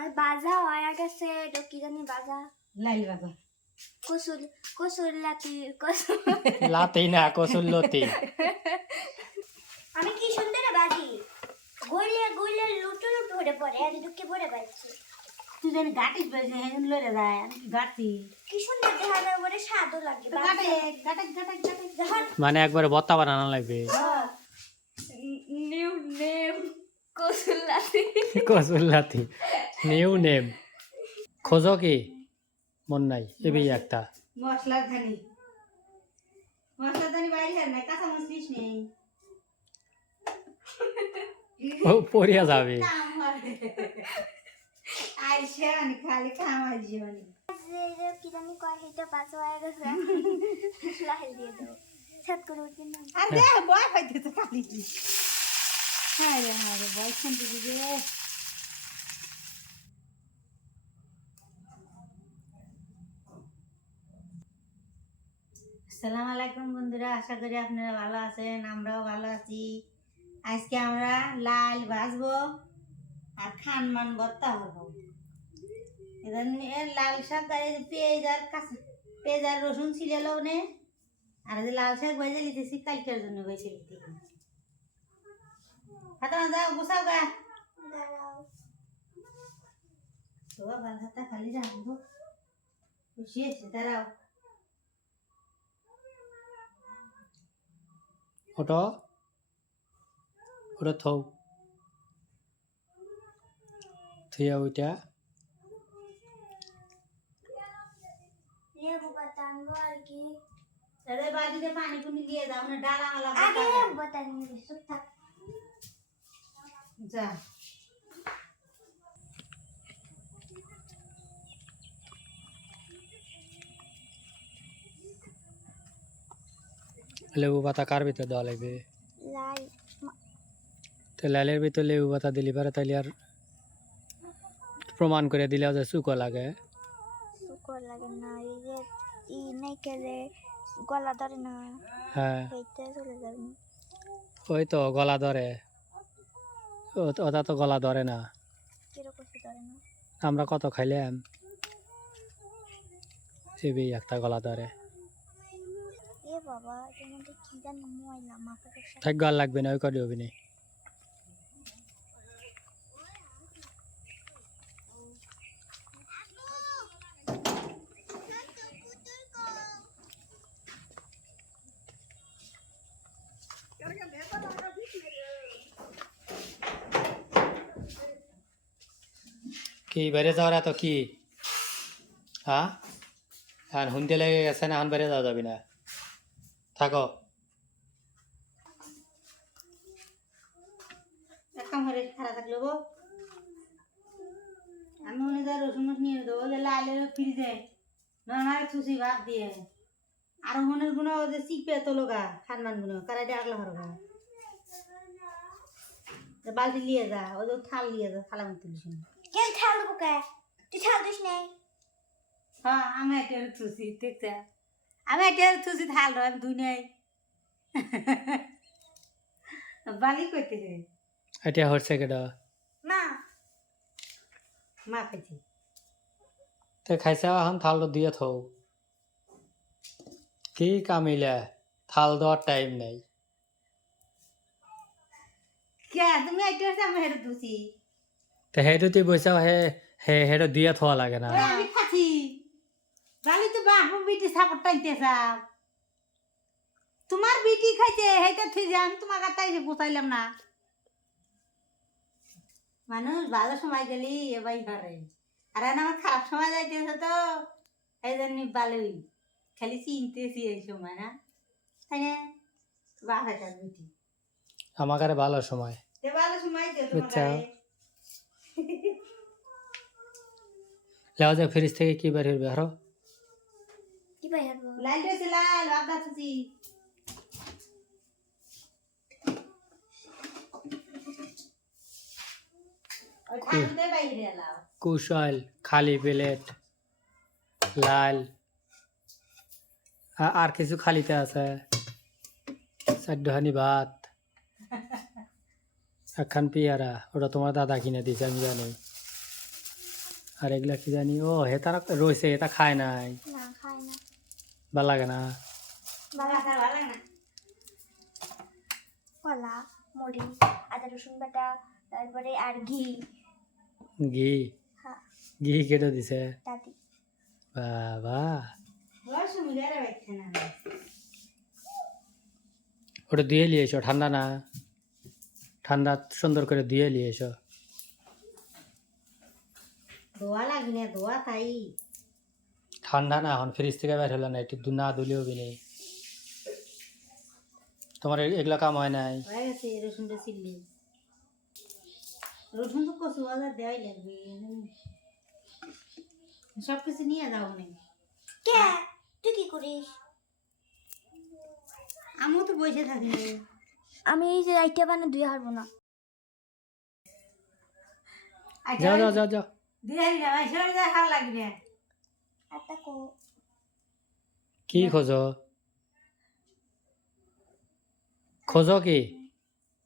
আর বাজা হয়ে গেছে তো কি জানি বাজা লাইল বাবা কসুর কসুর লাতি কসুর লাতি না কসুল্লতি আমি কি সুন্দর বাজি গইলে গইলে লুটু লুটু হয়ে পড়ে আর দুঃখে পড়ে পাচ্ছি তুই জানি গাটিস বেজে হেন লরে যায় আমি কি গাটি কি সুন্দর দেখা যায় বলে স্বাদও লাগে গাটে গাটে গাটে গাটে যখন মানে একবারে ভত্তা বানানো লাগবে নিউ নেম কসুর লাতি কসুল্লাতি নিউ নেম খোঁজো কি মন নাই এবি একটা মশলা ধানি বাইরে না কাঁচা মশলিস নেই ও পড়িয়া যাবে আইসা আমি খালি খাওয়া জীবনে কি জানি কয় হেটা পাঁচ হয়ে গেছে মশলা হেল দিয়ে দাও ছাত করে উঠবে না আর দে বয় পাইতে তো খালি হ্যাঁ রে বয় শুনতে দিবে আসসালামু আলাইকুম বন্ধুরা, আশা করি আপনারা ভালো আছেন, আমরাও ভালো আছি। আজকে আমরা লাল ভাজবো আর খানমান ভর্তা হবো। লাল শাক পেঁয়াজ আর রসুন ছিলে নে আর লাল শাক ভেজে লিতেছি কালকের জন্য ভেজে লিতে হাতা যাও গোসাও গা দাঁড়াও তো ভালো হাতা খালি রাখবো খুশি আছে দাঁড়াও ওটা ওটা থৌ থুয়া ওইটা লেবু পাতা আনবো আর কি তাহলে বালতিতে পানি পুনি দিয়ে দাও না ডালা মালা আগে লেবু পাতা নিয়ে চুপ থাক যা লেবু পাতা কার ভিতর দেওয়া লাগবে লাই তো লালের ভিতর লেবু পাতা দিলি পারে তাইলে আর প্রমাণ করে দিলে যে শুকো লাগে শুকর লাগে না এই যে ই নাই কেলে গলা ধরে না হ্যাঁ এইটা চলে যাবে ওই তো গলা ধরে ওটা তো গলা ধরে না কিরকম ধরে না আমরা কত খাইলাম এবি একটা গলা ধরে এ বাবা এর মধ্যে কি জানি ময়লা মাথার সাথে থাক গল লাগবে না ওই করি হবি না কি বাইরে যাওয়ার এত কি হ্যাঁ আর হুনতে লেগে গেছে না এখন বাইরে যাওয়া যাবি না থাকো এক কাম করে খারাপ থাকলো গো আমি মনে যা রসুন মস নিয়ে দেবো লাইলে ফ্রিজে নর্মাল থুসি ভাত দিয়ে আর মনের গুণ ওদের চিপে তো লোগা খানমান গুণ কারাই ডাকলা হরগা বালতি নিয়ে যা ওদের থাল নিয়ে যা থালা মতো তুলিস কেন ঠাল দেবো কে তুই ঠাল দিস নাই হ্যাঁ আমি একটা থুসি দেখছে আমি একটা থুসি থাল আমি দুই নাই বালি করতে এটা হচ্ছে কেটা মা মা খাইছি তো খাইছে এখন থাল দিয়ে থৌ কি কামিলে থাল দেওয়ার টাইম নেই কে তুমি একটা আমি হেঁটে থুসি তো সেইটো তুই বসে হেটো দিয়ে থোয়া লাগে না আমি খাচ্ছি বালি তো বাহু বিটি সাপোর্ট টাইতে চাও তোমার বিটি খাইছে হেটা থুই যে আমি তোমার কাছে এসে পোষাইলাম না মানুষ ভালো সময় গেলি এবার ঘরে আর আমার খারাপ সময় যাইতেছে তো এই জন্য ভালোই খালি চিনতেছি এই সময় না তাই না বাপ হেটার বিটি আমার কাছে ভালো সময় ভালো সময় বুঝছো লেওয়া যায় ফ্রিজ থেকে কি বের হইবে আরো কি ভাই হারবো লাইল রয়েছে লাল বাবা থুসি বাইরে এলাও কুশল খালি প্লেট লাল আর কিছু খালিতে আছে চারটহানি ভাত একখান পেয়ারা ওটা তোমার দাদা কিনে দিছে আমি জানি আর এগুলা কি জানি ও হেতারা রয়েছে এটা খায় নাই না খায় না ভাল লাগে না বাবা ভালো লাগে না কলা মুড়ি আদা রসুন বাটা তারপরে আর ঘি ঘি হ্যাঁ ঘি কেটে দিছে দাদি বাবা বয়স মিলারে বাইছে না ওটা ধুয়ে নিয়ে এসো ঠান্ডা না ঠান্ডা সুন্দর করে ধুয়ে নিয়ে এসো ধোয়া লাগি না ধোয়া তাই ঠান্ডা না এখন ফ্রিজ থেকে বের হলো না একটু না ধুলেও বি নেই তোমার এগুলা কাম হয় নাই হয়ে গেছে রসুনটা ছিললি রসুন তো কচু বাজার দেওয়াই লাগবে সব কিছু নিয়ে যাও না কে তুই কি করিস আমিও তো বসে থাকি না আমি এই যে আইটা বানা ধুয়ে হারবো না যাও যাও যাও যাও দিয়ে না ভাই সরে যা ভালো লাগবে না আটা কো কি খোঁজো খোঁজো কি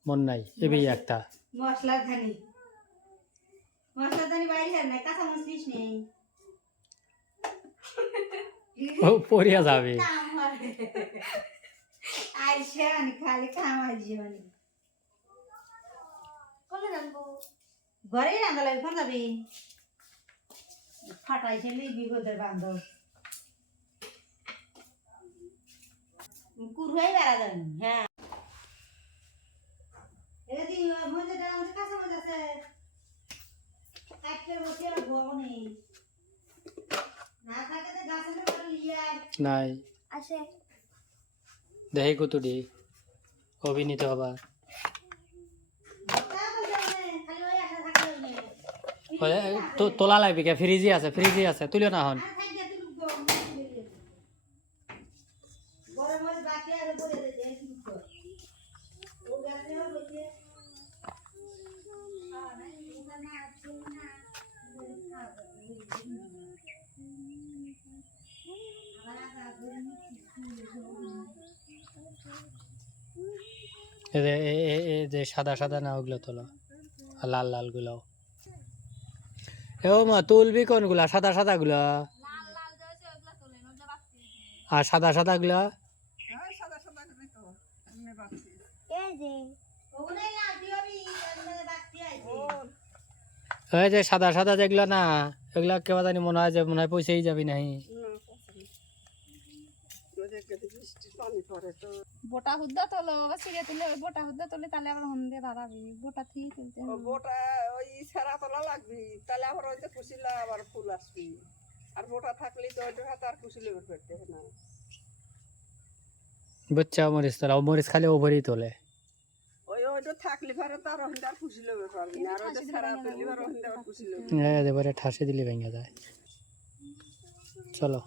মন নাই এবি একটা মশলা ধানি বাইরে আর নাই কাঁচা মশলিস নেই ও পড়িয়া যাবে আইসে মানে খালি কাম আইসে মানে কোনে জানবো ঘরেই রান্না লাগবে কোন যাবি ফাটাইছে বিপদের বান্ধব কুরুয়াই বেড়া যাবে হ্যাঁ এদি মজাটা আমাদের কাছে মজা আছে কাটতে বসে আর বউ নেই না থাকে তো গাছের উপরে লিয়ে আয় নাই আসে দেখি কুতুডি অভিনীত হবা তা বলতে হবে, খালি ওই আশা থাকতে হবে। তোলা লাগবে কে ফ্রিজে আছে তুলিও না হন আর থাকতে তুই গরম মরিচ বাকি আর উপরে দে দে কি কর ও গাছে বসে এই যে সাদা সাদা না ওগুলো তোলো আর লাল লাল গুলো এ ও মা তুলবি কোনগুলা সাদা সাদা গুলা আর সাদা সাদা গুলা এই যে ওগুলাই না দিবি মানে বাকি আছে ওই যে সাদা সাদা যেগুলা না এগুলা কেবা জানি মনে হয় যে মনে হয় পয়সাই যাবি নাই বোটা হুদ্দা তোলো বাবা সিরে তুলে ওই বোটা হুদ্দা তোলে তাহলে আবার হন দিয়ে ভাড়াবি বোটা থেকে তুলতে হবে। বোটা ওই সারা তোলা লাগবি তাহলে আবার ওইতে কুশিলা আবার ফুল আসবি আর বোটা থাকলে তো ওইটা হাতে আর কুশিলে করতে হবে না বাচ্চা মরিচ তোলা মরিচ খালি ওপরেই তোলে ওইটা থাকলে পরে তো আর ওইটা আর কুশিলে পারবি না আর ওইটা সারা তুললে আর ওইটা আর কুশিলে এবারে ঠাসে দিলে ভেঙে যায় চলো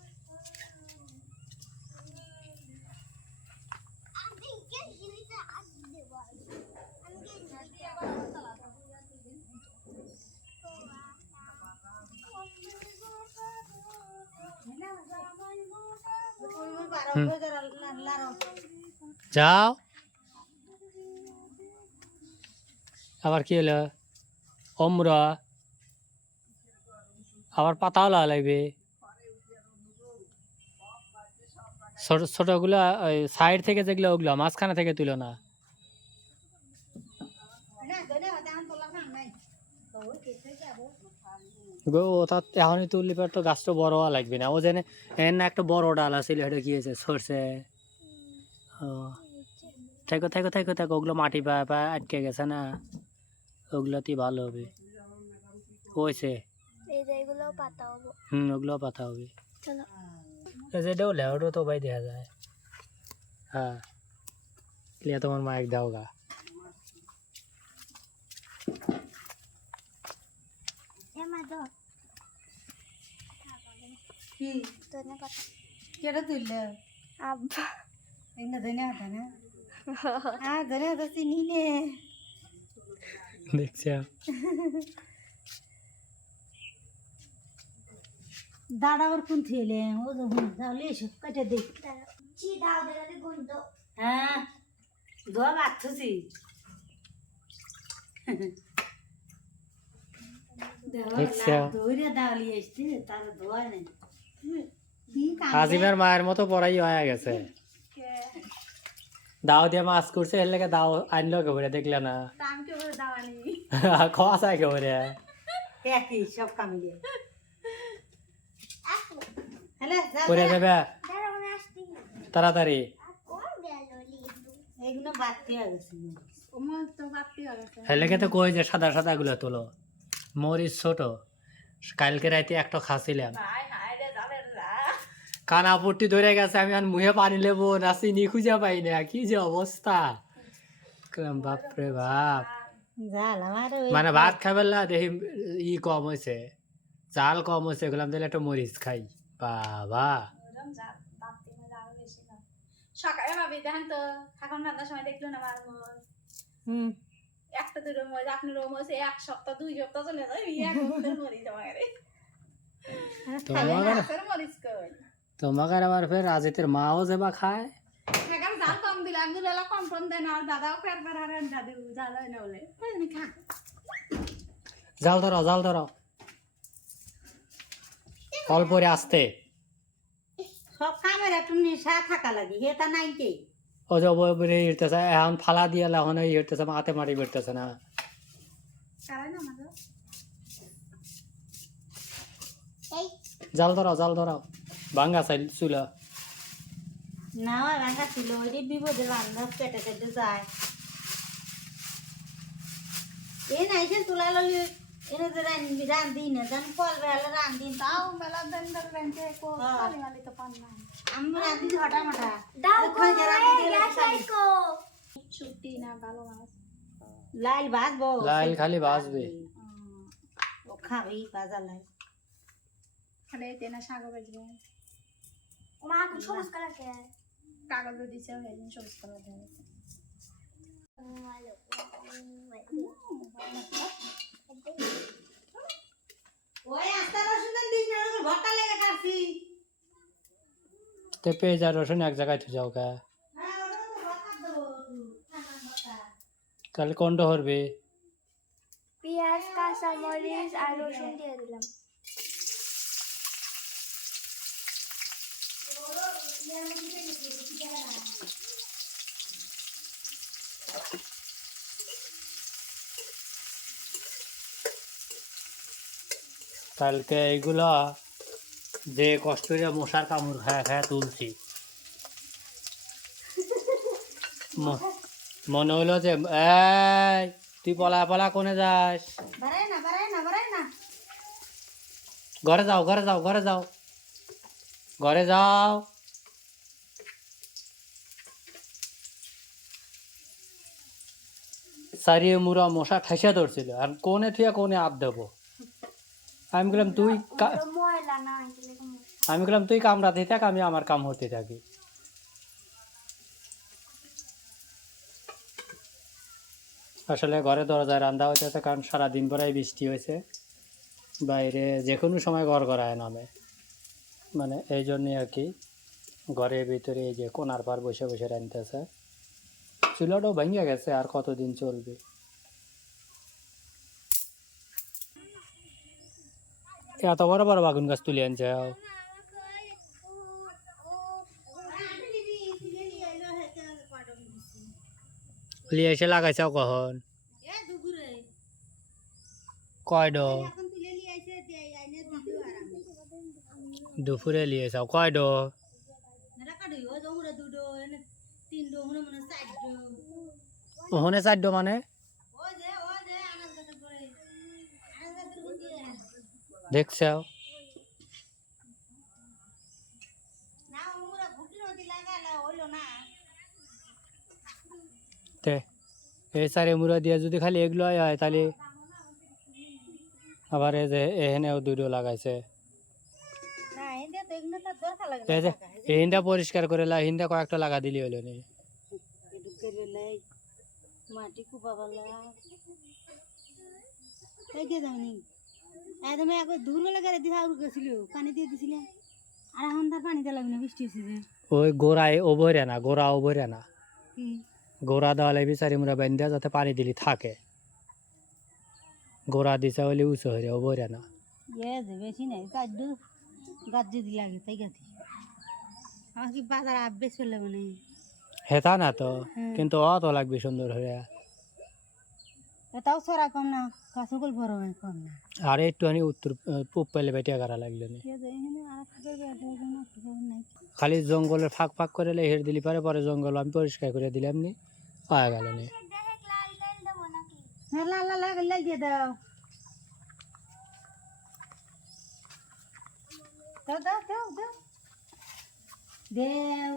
যাও আবার কি হলো অমরা আবার পাতাও লাগবে ছোট ছোটগুলা সাইড থেকে যেগুলো ওগুলো মাঝখানে থেকে তুলো না ওটা এখনই তুললি পর তো গাছটা বড় হওয়া লাগবে না ও জেনে না একটা বড় ডাল আছিল এটা কি হয়েছে সরষে ও থাকো থাকো থাকো থাকো ওগুলো মাটি পা আটকে গেছে না ওগুলোতেই ভালো হবে হয়েছে এই যে এগুলো পাতা হবো ওগুলো পাতা হবে চলো যেটাও লেওয়াটা তো ভাই দেখা যায় হ্যাঁ লিয়া তোমার মাইক দাও গা মা দাও কি ধনে পাতা কেটে তুললে আব্বা এগুলো ধনে হাতা না আর ধনে হাতা চিনি নে দেখছি দাঁড়া ওর কোন থেলে ও যখন তাহলে এসব কেটে দেখ চি দাও দেখালে গন্ধ হ্যাঁ ধোয়া বাচ্চুছি দেখছো? ধৈর্য দাওয়ালি আসছে তার ধোয়া নেই কি কাম আজিমের মায়ের মতো পড়াই হয়ে গেছে দাও দিয়ে মাছ করছে এর লেগে দাও আনলো কেবরে দেখলে না টাইম কে বলে দাওয়ানি খাওয়া চাই কেবরে একই সব কামিয়ে হ্যালো করে দেবে দাঁড়া আমি আসছি তাড়াতাড়ি কোন গেল লিটু এগুলো বাড়তি হয়ে গেছে ওমল তো বাতি হয়ে গেছে এর লেগে তো কই যে সাদা সাদা গুলো তোলো মরিচ ছোট কালকে রাতে একটা খাচ্ছিলাম কানা পট্টি ধরে গেছে আমি আর মুহে পানি লেবো না চিনি খুঁজে পাই না কি যে অবস্থা বাপরে বাপ জাল আমার মানে ভাত খাবেন না দেখি ই কম হয়েছে চাল কম হয়েছে গেলাম তাহলে একটা মরিচ খাই বাবা সকালে ভাবি দেখেন তো এখন রান্নার সময় দেখলো না আমার হুম একটা দুটো মরিচ আপনি রোমস 1 সপ্তাহ 2 সপ্তাহ চলে যায় এক সপ্তাহ মরিচ আমার তোমাকে মরিচ কই তোমাকে আবার ফের আজিতের মাও যেবা খায় এখন জাল কম দিলাম দুলা কম কম দেন আর দাদাও পেট পেট আর দাদি জাল হয় না বলে তুমি খা জাল ধরাও অল্পরে আসতে সব কামের একটু নেশা থাকা লাগে হেটা নাই কে ও যে বলে ইরতেছে এখন ফালা দিয়ে এখন ইরতেছে মাতে মারি বেরতেছে না কারাই না আমাদের এই জাল ধরাও ভাঙ্গা চাইল চুলা না হয় ভাঙা ছিল ওই বিপদে রান্না পেটে কেটে যায় এ নাই যে তুলা ললি এনে যে রান্ধি না জান কল বেলা রান্ধি তাও মেলা দেন দেন রেন্টে কো খালি মালি তো পান না আমি রান্ধি হটা মাটা দাও ওখানে যে রান্ধি দিয়ে গ্যাস খালি। লাইকো ছুটি না ভালো মাছ লাইল ভাজবো লাইল খালি ভাজবে। ও খাবেই ভাজা লাই খালি তেনা শাক বাজবে মা কোন সবুজ কালার কে কাগজ দিছে হেলিন সবুজ কালার দেয় ওই আস্তা রসুন দিন না ভর্তা লেগে কাটছি তে পেঁয়াজ আর রসুন এক জায়গায় থু যাও কা হ্যাঁ ওটা তো ভর্তা দেবো ভর্তা তাহলে কোনটা হরবে পেঁয়াজ কাঁচা মরিচ আর রসুন দিয়ে দিলাম কালকে এইগুলা যে কষ্ট করে মশার কামড় খায়া তুলছি মনে হইলো যে এই তুই পলা কোনে যাস বাড়াই না ঘরে যাও সারিয়ে মুড়া মশা ঠাইসা ধরছিল আর কোনে থুয়া কোনে আপ দেবো আমি বললাম ময়লা না এগুলো আমি বললাম তুই কামড়াতে থাক আমি আমার কাম হতে থাকি আসলে ঘরে দরজায় রান্না হইতেছে কারণ সারাদিন পরেই বৃষ্টি হয়েছে বাইরে যে কোনো সময় ঘর গড়ায় নামে মানে এই জন্যই আর কি ঘরের ভিতরে এই যে কোনার পার বসে বসে রাঁধতেছে চুলাটাও ভেঙে গেছে আর কতদিন চলবে এত বড় বড় বাগুন গাছ তুলে আনছে লিয়ে এসে লাগাইছে কখন এ দুপুরে কয় ডো এখন তুলে নিয়ে আইছে দেই আইনে দিও আরামে দুপুরে লিয়ে যাও কয় ডো মেলা কাডই ও জমুরা দুডো এনে তিন ডো মনে মনে চার ডো ওখানে 4 ডো মানে ও যে আনাজ গাছে পড়ে আনাজ গাছের গুটি দেখছাও না ওমরা গুটি নদী লাগালা হইলো না তে এই সারে মুড়া দিয়ে যদি খালি এগুলো হয় তাহলে আবার এই যে এখানেও 2 ডো লাগাইছে না এনে তো এগুলো তো দরকার লাগে এই যে এই হিন্দা পরিষ্কার করে হিন্দা কয়েকটা লাগা দিলি হলো নি এটু করে লাই মাটি কুপাবালা এই কে জানি একদম একবার দূর লাগা রে দিহা গেছিল পানি দিয়ে দিছিল আর এখন তার পানি দেওয়া লাগবে না বৃষ্টি হচ্ছে যে ওই গোড়ায় ওভরে না গোড়া ওভরে না কি গোড়া দেওয়ালে বিচারি মুড়া বেঁধে যাতে পানি দিলি থাকে গোড়া দিছে বলে উঁচু হয়ে যাবো বইরা না যে বেশি নাই চারটু গাছ যদি লাগে তাই গাছি আমার কি বাজার আব্বে চলে মানে হেতা না তো কিন্তু অত লাগবে সুন্দর হয়ে এটাও ছড়া কম না কাঁচকল বড় হয় কম না আর একটুখানি উত্তর পূব পেলে বেটিয়া করা লাগলো না এখানে আর একটা করবে এটা জন্য একটা করবে নাই খালি জঙ্গলের ফাঁক ফাঁক করে হের দিলি পারে পরে জঙ্গল আমি পরিষ্কার করে দিলাম নি পাওয়া গেল নি দেখে লাল তেল দেবো নাকি? হ্যাঁ লাল লাল লাল দিয়ে দাও দাও দাও দাও দাও দেও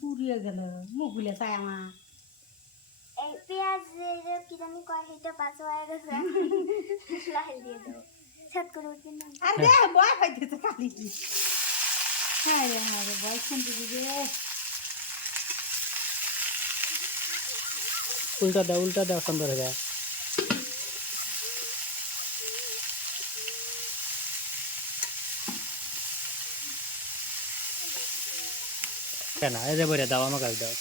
পুড়িয়ে গেল মুখগুলো চাই আমার এই পেঁয়াজের কি জানি কয় সেটা পাঁচা হয়ে গেছে লাল দিয়ে দেবো ছাদ করে উঠবি না আর দে বয় পাইতেছে খালি হ্যাঁ রে বয় শুনতে দিবে উল্টা দাও সুন্দর হয়ে যায় কেন এই যে বইরে দাও আমার কাছে দাও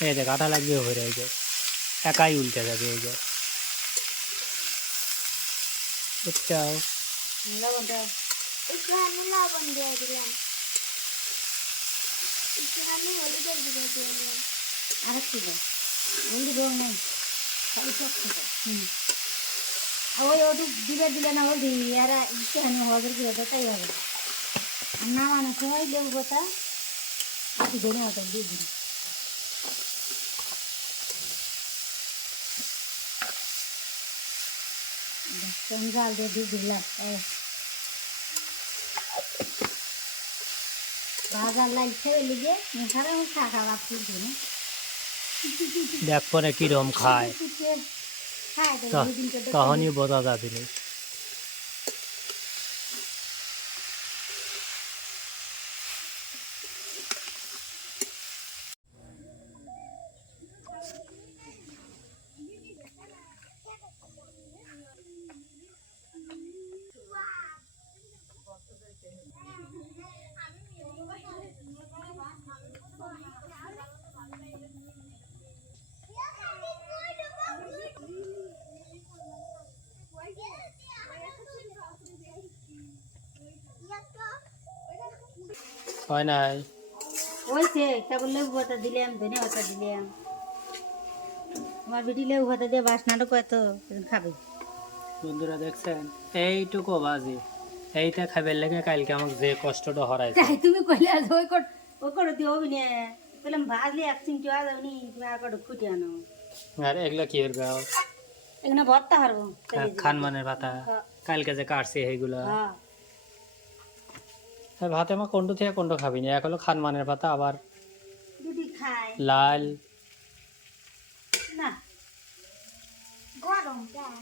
এই যে কাটা লাগবে হয়ে এই যে একাই উল্টে যাবে এই যে বুঝছাও লবণটা একটুখানি লবণ দিয়ে দিলাম একটুখানি হলুদের গুঁড়ো দিয়ে দিলাম আর একটু দাও বন্ধু রং নাই খালি চকচকে ওই ওটু দিলে না ওই আর একটুখানি হজের গুঁড়োটা তাই হবে আর নামানোর সময় লেবু পাতা একটু ধনে পাতা দিয়ে দিন জাল দিয়ে দিয়ে দিলাম বাজার লাগছে ওই লিগে সারা শাখা বাপি দিন দেখ পরে কিরম খায় খায় তখনই বোঝা যাবে না হয় নাই ওইছে কেবল লেবু পাতা দিলাম ধনে পাতা দিলাম আমার বেটি লেবু পাতা দিয়ে বাসনাটা কত খাবে বন্ধুরা দেখছেন এইটুকু বাজে এইটা খাবার লেগে কালকে আমাকে যে কষ্টটা হরাইছে তাই তুমি কইলে আজ ওই করে দিয়ে হবি না বললাম ভাজলে এক চিমটি আজ আপনি তুমি আর কটা খুঁটে আনো আর এগুলা কি করবে এখানে ভর্তা হারবো খানমানের পাতা কালকে যে কাটছে এইগুলা হ্যাঁ ভাতে আমার কোনটো থেকে কোনটো খাবি না এক হলো খানমানের পাতা আবার দিদি খায় লাল না গরম কেন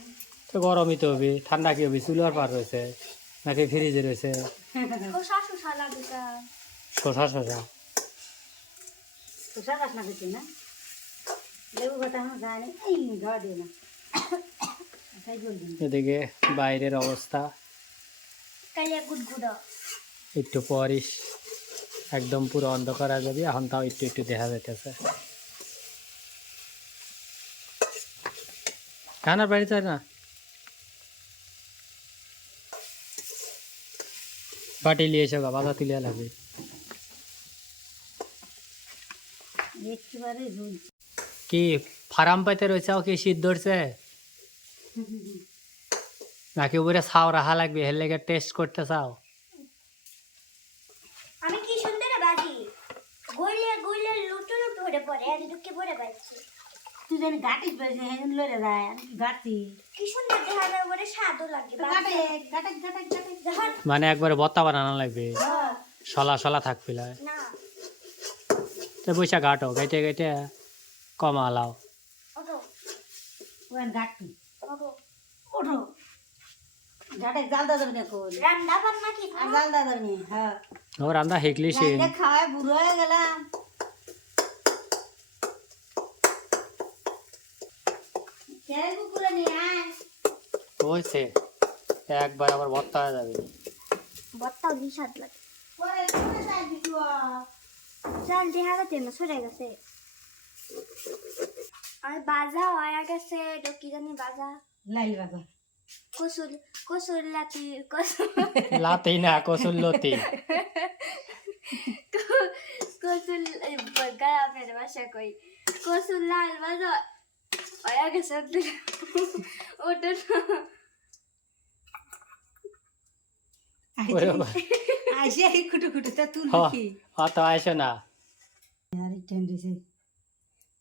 তো গরমই তো হবে ঠান্ডা কি হবে চুলার পার রয়েছে নাকি ফ্রিজে রয়েছে শসা শসা লাগে তা শসা শসা বাসনা খেতে না লেবু পাতা আমার জানি এই ধোয়া দিয়ে না তাই বলবি এদিকে বাইরের অবস্থা কালিয়া গুড়গুড়ো একটু পরই একদম পুরো অন্ধকার হয়ে যাবে এখন তাও একটু একটু দেখা যাইতেছে কানার বাড়ি চাই না বাটি নিয়ে এসো গা বাধা তুলিয়া লাগবে একেবারে ঝুলছে কি ফার্ম পাইতে রয়েছে কি শীত ধরছে নাকি উপরে ছাও রাখা লাগবে হের লেগে টেস্ট করতে চাও আমি কি সুন্দর বাজি গইলে গইলে লুটু লুটু হয়ে পড়ে আর ঢুকে পড়ে পাচ্ছি তুই জানি গাটিস বেশি হ্যাঁ লড়ে যায় আমি কি গাটি কি সুন্দর দেখা যায় বলে স্বাদও লাগে গাটে গাটে গাটে গাটে যখন মানে একবারে ভত্তা বানানো লাগবে সলা সলা থাকবি না তো পয়সা গাটো গাইতে গাইতে কমা লাও ওঠো ওখানে গাটি ওঠো ওঠো গাটে জাল দাদা না কোন রান্না বান্না কি আর জাল দাদা নি হ্যাঁ ও রান্দা হেকলি সে রাইতে খাওয়ায় বুড়ো হয়ে গেলাম কেন কুকুরে নিয়ে আয় হয়েছে একবার আবার ভত্তা হয়ে যাবে বত্তাও দি স্বাদ লাগে পরে তুমি যাই দিছো চাল দেখা গেছে না সরে গেছে আর বাজা হয়ে গেছে এটা কি জানি বাজা লাইল বাবা কসুর কসুর লাতি কসুর লাতি না কসুল্লতি কসুর গ্রামের ভাষা কই কসুর লাল বাজা হয়ে গেছে ওটা ওরে বাবা। আইসে এই কুটু কুটু তা তুল হ্যাঁ। কি অত আইসো না আর টেন দিছে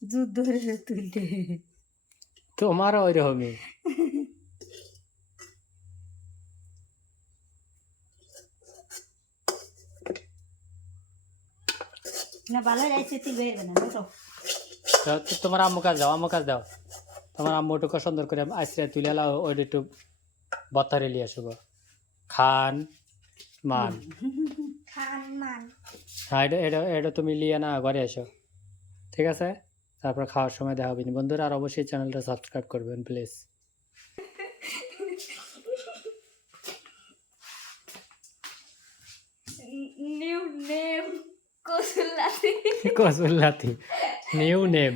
দুধ ধরে তুলতে তোমারও ওই রকমই না ভালো যাইছে তুই বেরবে না দেখো তো তোমার আম্মু কাজ দাও তোমার আম্মু ওটুকু সুন্দর করে আইসিরা তুলে লাও ওইটা একটু বত্তারে লিয়ে আসবো খান মান খান মান হ্যাঁ এটা এটা এটা তুমি লিয়ে না ঘরে এসো ঠিক আছে তারপর খাওয়ার সময় দেখা হবে বন্ধুরা আর অবশ্যই চ্যানেলটা সাবস্ক্রাইব করবেন প্লিজ নিউ নেম কসুর লাতি কসুল্লাতি নিউ নেম